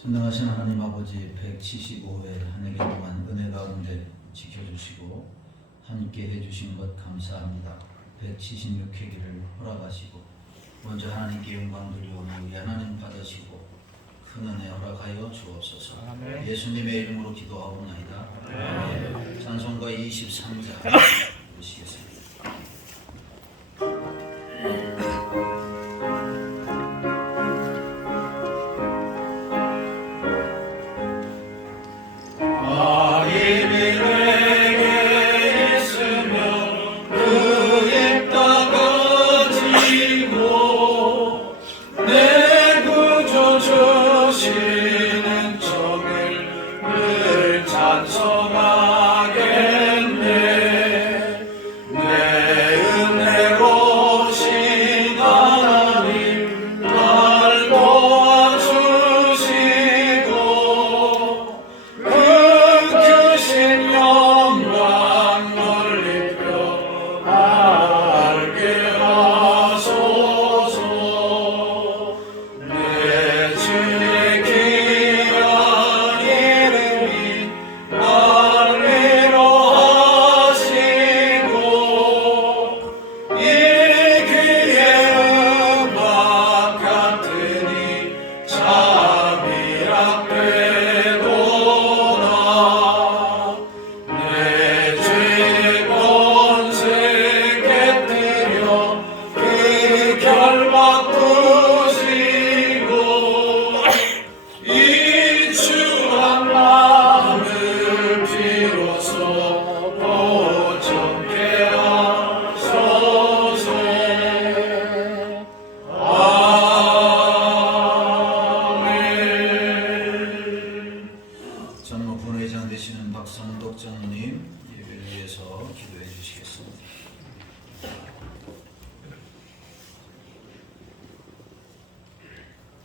전능하신 하나님 아버지 175회 한 해계 동안 은혜 가운데 지켜주시고 함께 해주신 것 감사합니다. 176회기를 허락하시고 먼저 하나님께 영광 드리오니 우리 하나님 받으시고 큰 은혜 허락하여 주옵소서. 아멘. 예수님의 이름으로 기도하옵나이다. 아멘. 찬송가 23장 보시겠습니다.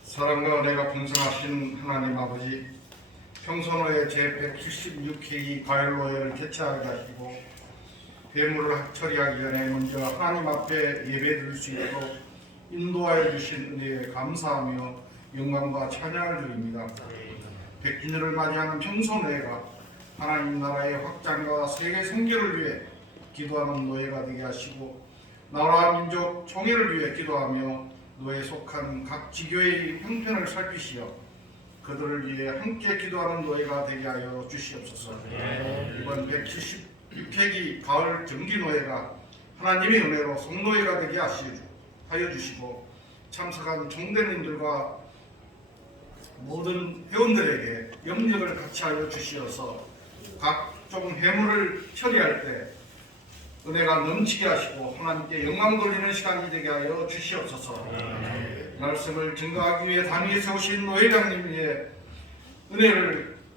사랑과 은혜가 풍성하신 하나님 아버지, 평선호의 제176회의 과일로회를 개최하게 하시고 회물을 처리하기 전에 먼저 하나님 앞에 예배드릴 수 있도록 인도하여 주신 은혜에 감사하며 영광과 찬양을 드립니다. 100주년을 맞이하는 평선회가 하나님 나라의 확장과 세계 선교를 위해 기도하는 노예가 되게 하시고 나라와 민족 총회를 위해 기도하며 노예에 속한 각 지교의 형편을 살피시어 그들을 위해 함께 기도하는 노예가 되게 하여 주시옵소서. 이번 176회기 가을 정기노예가 하나님의 은혜로 성노예가 되게 하여 주시고 참석한 총대님들과 모든 회원들에게 영역을 같이 하여 주시어서 각종 회물을 처리할 때 은혜가 넘치게 하시고 하나님께 영광 돌리는 시간이 되게 하여 주시옵소서. 말씀을 증거하기 위해 단위에 세우신 노회장님 위에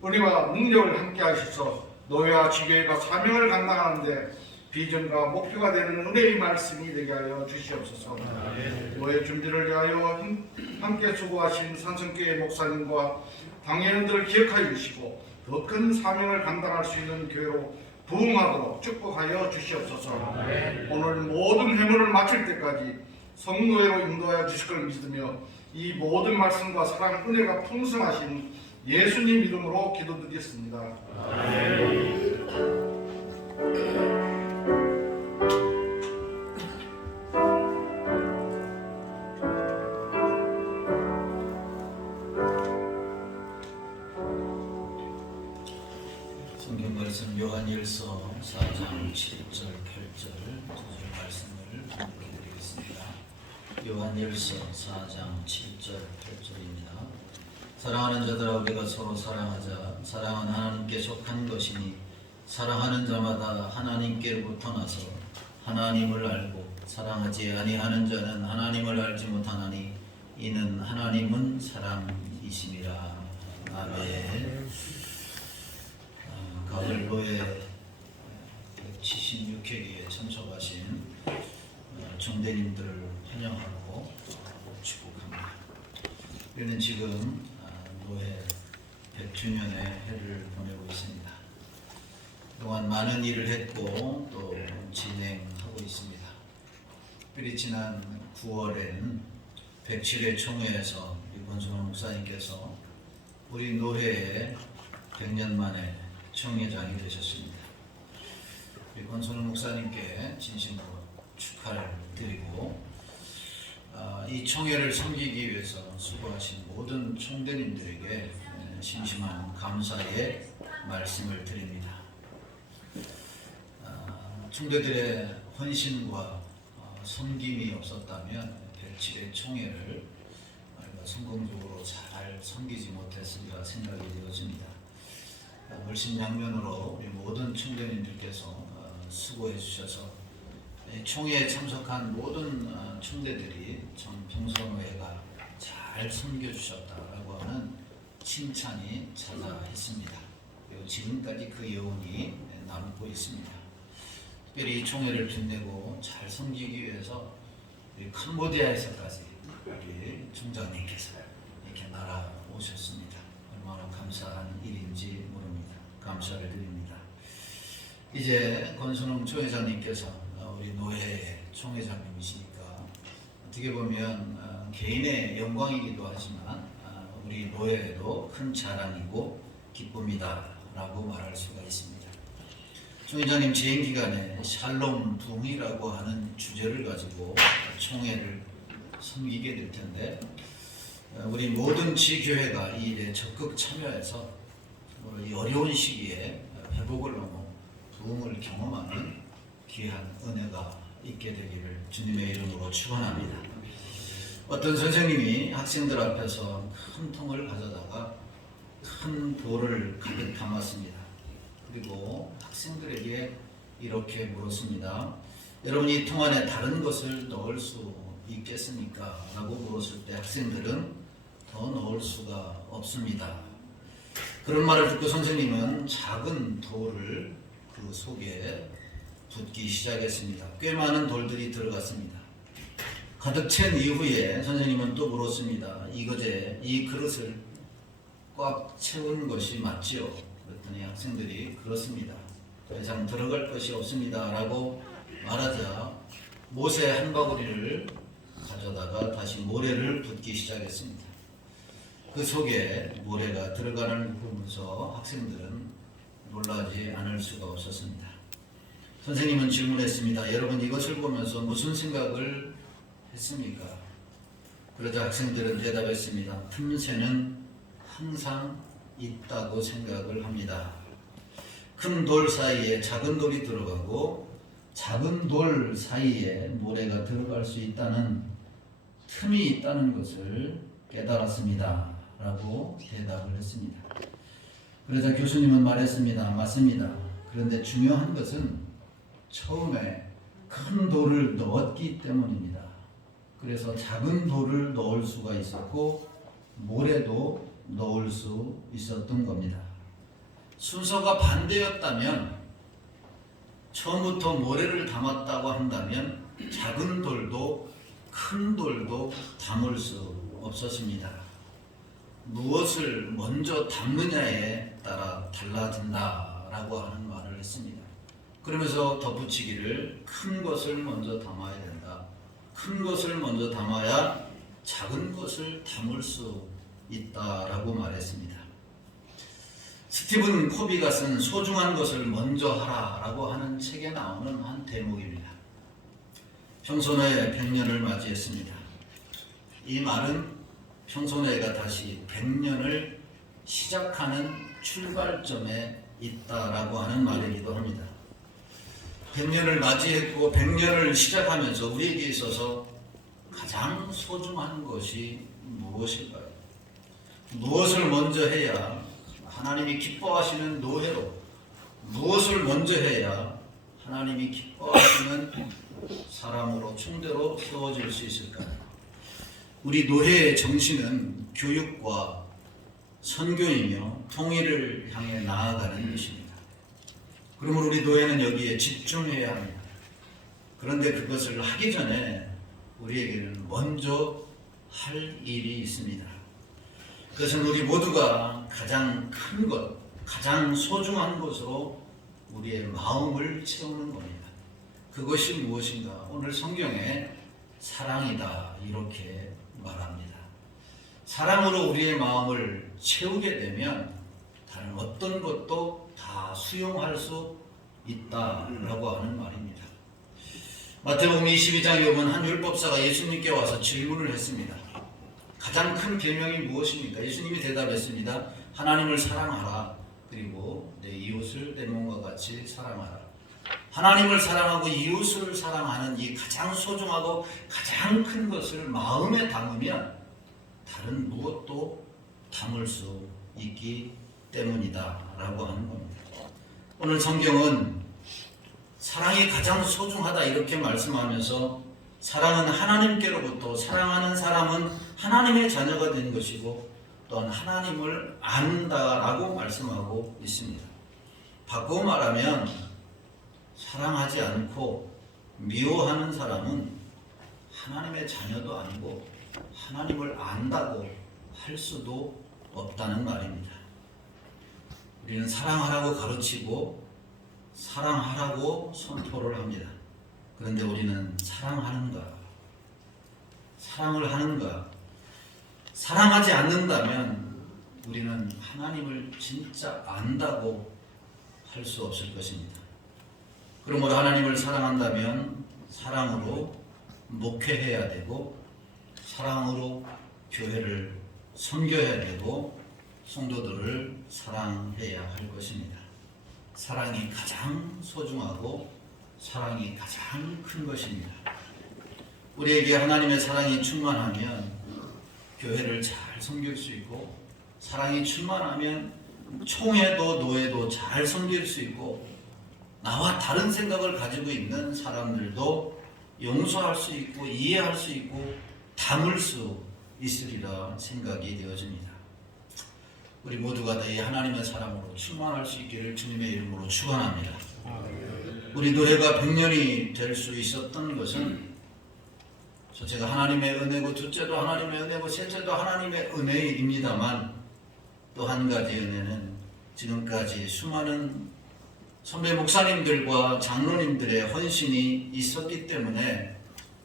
은혜와 능력을 함께 하셔서 노회와 지교회가 사명을 감당하는데 비전과 목표가 되는 은혜의 말씀이 되게 하여 주시옵소서. 노회 준비를 위하여 함께 수고하신 산성교회 목사님과 당회원들을 기억하여 주시고 더 큰 사명을 감당할 수 있는 교회로 부흥하도록 축복하여 주시옵소서. 오늘 모든 회물을 마칠 때까지 성노예로 인도하여 주실 걸 믿으며 이 모든 말씀과 사랑 은혜가 풍성하신 예수님 이름으로 기도드리겠습니다. 성경 말씀 요한일서 4장 7절 8절 두 말씀을 드리겠습니다. 요한일서 4장 7절 8절입니다. 사랑하는 자들아 우리가 서로 사랑하자. 사랑은 하나님께 속한 것이니 사랑하는 자마다 하나님께로부터 나서 하나님을 알고 사랑하지 아니하는 자는 하나님을 알지 못하나니 이는 하나님은 사랑이심이라. 아멘. 가을 노예 176회기에 참석하신 종대님들을 환영하고 축복합니다. 우리는 지금 노예 100주년의 해를 보내고 있습니다. 그동안 많은 일을 했고 또 진행하고 있습니다. 특별히 지난 9월엔 107회 총회에서 권순호 목사님께서 우리 노회에 100년 만에 총회장이 되셨습니다. 우리 권순우 목사님께 진심으로 축하를 드리고 이 총회를 섬기기 위해서 수고하신 모든 총대님들에게 심심한 감사의 말씀을 드립니다. 총대들의 헌신과 섬김이 없었다면 107회 총회를 성공적으로 잘 섬기지 못했으리라 생각이 되어집니다. 물심양면으로 우리 모든 총대님들께서 수고해 주셔서 총회에 참석한 모든 총대들이 평선회가 잘 섬겨주셨다라고 하는 칭찬이 자자했습니다. 그리고 지금까지 그 여운이 남고 있습니다. 특별히 이 총회를 빛내고 잘 섬기기 위해서 우리 캄보디아에서까지 우리 총장님께서 이렇게 날아오셨습니다. 얼마나 감사한 일인지 모릅니다. 감사를 드립니다. 이제 권순웅 총회장님께서 우리 노회의 총회장님이시니까 어떻게 보면 개인의 영광이기도 하지만 우리 노회에도 큰 자랑이고 기쁨이다 라고 말할 수가 있습니다. 총회장님 재임 기간에 샬롬 붕이라고 하는 주제를 가지고 총회를 섬기게 될 텐데 우리 모든 지교회가 이 일에 적극 참여해서 이 어려운 시기에 회복을 넘어 부흥을 경험하는 귀한 은혜가 있게 되기를 주님의 이름으로 축원합니다. 어떤 선생님이 학생들 앞에서 큰 통을 가져다가 큰 돌을 가득 담았습니다. 그리고 학생들에게 이렇게 물었습니다. 여러분 이 통 안에 다른 것을 넣을 수 있겠습니까? 라고 물었을 때 학생들은 더 넣을 수가 없습니다. 그런 말을 듣고 선생님은 작은 돌을 그 속에 붓기 시작했습니다. 꽤 많은 돌들이 들어갔습니다. 가득 찬 이후에 선생님은 또 물었습니다. 이거제 이 그릇을 꽉 채운 것이 맞지요? 그랬더니 학생들이 그렇습니다. 더 이상 들어갈 것이 없습니다. 라고 말하자 못의 한 바구니를 가져다가 다시 모래를 붓기 시작했습니다. 그 속에 모래가 들어가는 걸 보면서 학생들은 놀라지 않을 수가 없었습니다. 선생님은 질문했습니다. 여러분 이것을 보면서 무슨 생각을 했습니까? 그러자 학생들은 대답했습니다. 틈새는 항상 있다고 생각을 합니다. 큰 돌 사이에 작은 돌이 들어가고 작은 돌 사이에 모래가 들어갈 수 있다는 틈이 있다는 것을 깨달았습니다. 라고 대답을 했습니다. 그러자 교수님은 말했습니다. 맞습니다. 그런데 중요한 것은 처음에 큰 돌을 넣었기 때문입니다. 그래서 작은 돌을 넣을 수가 있었고 모래도 넣을 수 있었던 겁니다. 순서가 반대였다면 처음부터 모래를 담았다고 한다면 작은 돌도 큰 돌도 담을 수 없었습니다. 무엇을 먼저 담느냐에 따라 달라진다라고 하는 말을 했습니다. 그러면서 덧붙이기를 큰 것을 먼저 담아야 된다. 큰 것을 먼저 담아야 작은 것을 담을 수 있다라고 말했습니다. 스티븐 코비가 쓴 소중한 것을 먼저 하라라고 하는 책에 나오는 한 대목입니다. 평소내 100년을 맞이했습니다. 이 말은 평소내가 다시 100년을 시작하는 출발점에 있다라고 하는 말이기도 합니다. 100년을 맞이했고 100년을 시작하면서 우리에게 있어서 가장 소중한 것이 무엇일까요? 무엇을 먼저 해야 하나님이 기뻐하시는 노회로, 무엇을 먼저 해야 하나님이 기뻐하시는 사람으로 총대로 세워질 수 있을까요? 우리 노회의 정신은 교육과 선교이며 통일을 향해 나아가는 것입니다. 그러므로 우리 노회는 여기에 집중해야 합니다. 그런데 그것을 하기 전에 우리에게는 먼저 할 일이 있습니다. 그것은 우리 모두가 가장 큰 것, 가장 소중한 것으로 우리의 마음을 채우는 겁니다. 그것이 무엇인가? 오늘 성경에 사랑이다 이렇게 말합니다. 사랑으로 우리의 마음을 채우게 되면 다른 어떤 것도 다 수용할 수 있다라고 하는 말입니다. 마태복음 22장에 보면 한 율법사가 예수님께 와서 질문을 했습니다. 가장 큰 계명이 무엇입니까? 예수님이 대답했습니다. 하나님을 사랑하라. 그리고 내 이웃을 내 몸과 같이 사랑하라. 하나님을 사랑하고 이웃을 사랑하는 이 가장 소중하고 가장 큰 것을 마음에 담으면 다른 무엇도 담을 수 있기 때문이다 라고 하는 겁니다. 오늘 성경은 사랑이 가장 소중하다 이렇게 말씀하면서 사랑은 하나님께로부터, 사랑하는 사람은 하나님의 자녀가 된 것이고 또한 하나님을 안다라고 말씀하고 있습니다. 바꾸어 말하면 사랑하지 않고 미워하는 사람은 하나님의 자녀도 아니고 하나님을 안다고 할 수도 없다는 말입니다. 우리는 사랑하라고 가르치고 사랑하라고 선포를 합니다. 그런데 우리는 사랑하는가? 사랑을 하는가? 사랑하지 않는다면 우리는 하나님을 진짜 안다고 할 수 없을 것입니다. 그러므로 하나님을 사랑한다면 사랑으로 목회해야 되고 사랑으로 교회를 섬겨야 되고 성도들을 사랑해야 할 것입니다. 사랑이 가장 소중하고 사랑이 가장 큰 것입니다. 우리에게 하나님의 사랑이 충만하면 교회를 잘 섬길 수 있고 사랑이 충만하면 총회도 노예도 잘 섬길 수 있고 나와 다른 생각을 가지고 있는 사람들도 용서할 수 있고 이해할 수 있고 담을 수 있으리라 생각이 되어집니다. 우리 모두가 다 이 하나님의 사랑으로 충만할 수 있기를 주님의 이름으로 축원합니다. 우리 노예가 100년이 될 수 있었던 것은 첫째가 하나님의 은혜고 둘째도 하나님의 은혜고 셋째도 하나님의 은혜입니다만 또 한 가지 은혜는 지금까지 수많은 선배 목사님들과 장로님들의 헌신이 있었기 때문에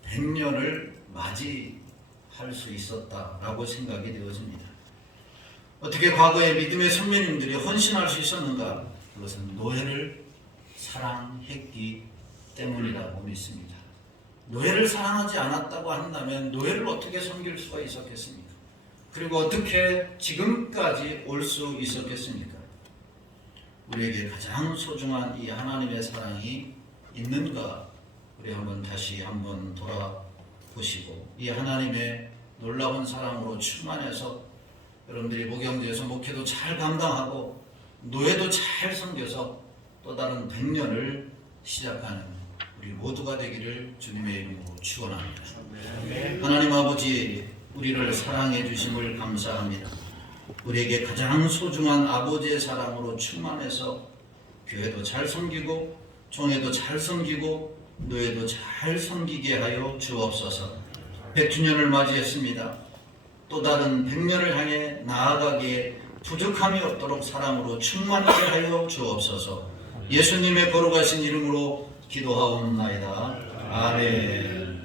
100년을 맞이할 수 있었다라고 생각이 되어집니다. 어떻게 과거에 믿음의 선배님들이 헌신할 수 있었는가? 그것은 노예를 사랑했기 때문이라고 믿습니다. 노예를 사랑하지 않았다고 한다면 노예를 어떻게 섬길 수가 있었겠습니까? 그리고 어떻게 지금까지 올 수 있었겠습니까? 우리에게 가장 소중한 이 하나님의 사랑이 있는가? 우리 다시 한번 돌아보시고 이 하나님의 놀라운 사랑으로 충만해서 여러분들이 목영지에서 목회도 잘 감당하고 노예도 잘 섬겨서 또 다른 100년을 시작하는 우리 모두가 되기를 주님의 이름으로 축원합니다. 하나님 아버지, 우리를 사랑해 주심을 감사합니다. 우리에게 가장 소중한 아버지의 사랑으로 충만해서 교회도 잘 섬기고 총회도 잘 섬기고 노예도 잘 섬기게 하여 주옵소서. 100주년을 맞이했습니다. 또 다른 100년을 향해 나아가기에 부족함이 없도록 사랑으로 충만하게 하여 주옵소서. 예수님의 거룩하신 이름으로 기도하옵나이다. 아멘.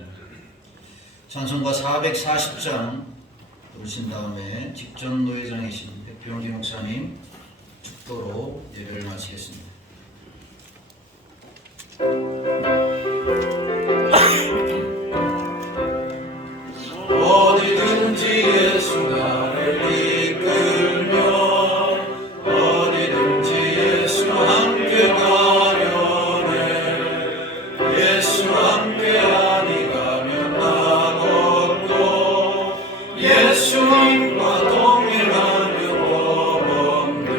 찬송가 440장 부르신 다음에 직전 노회장이신 백병기 목사님 축도로 예배를 마치겠습니다. 어디든지 예수 나를 이끌며 어디든지 예수 함께 가려네. 예수 함께 아니 가면 나 걷고 예수님과 동행하며 법없네.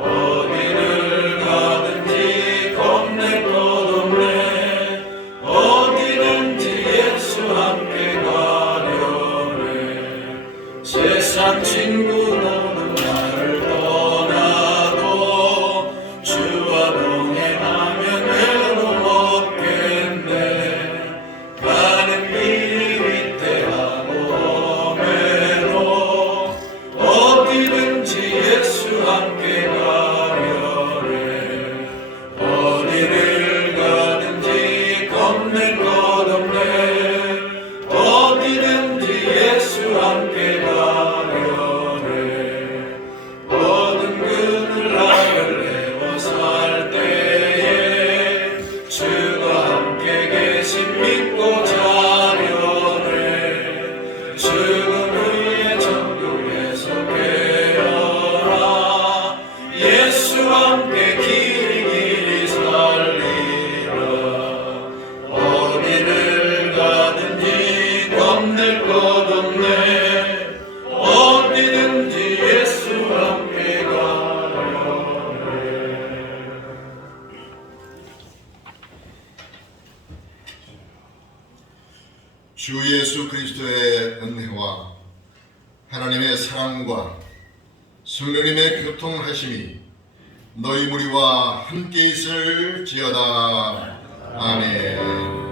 어디를 가든지 겁낼 것 없네. 어디든지 예수 함께 가려네. 세상 친구 너는 나를 떠나고 주와 동행하면 외로움 없겠네. 가는 길이 위태하고 험해도 어디든지 예수 함께 가려네. 어디를 가든지 겁낼 것 없네. 어디든지 예수 함께 가려네. 그리스도의 은혜와 하나님의 사랑과 성령님의 교통하심이 너희 무리와 함께 있을지어다. 아멘.